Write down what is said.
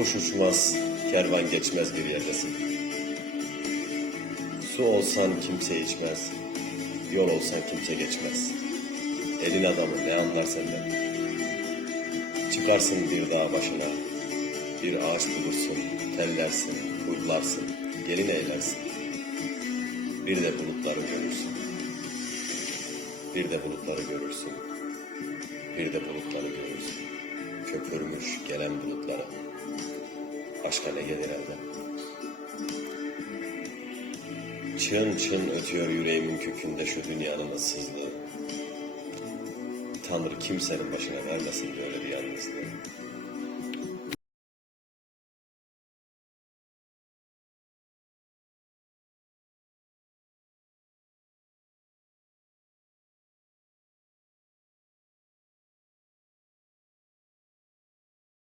Kuş uçmaz, kervan geçmez bir yerdesin. Su olsan kimse içmez, yol olsan kimse geçmez. Elin adamı ne anlar senden? Çıkarsın bir dağ başına, bir ağaç bulursun, tellersin, kurtlarsın, gelin eylersin. Bir de bulutları görürsün. Bir de bulutları görürsün. Bir de bulutları görürsün. Köpürmüş gelen bulutlara. Başka ne gelir elden? Çın çın ötüyor yüreğimin kökünde şu dünyanın ıssızlığı. Tanrı kimsenin başına vermesin böyle bir yalnızlığı.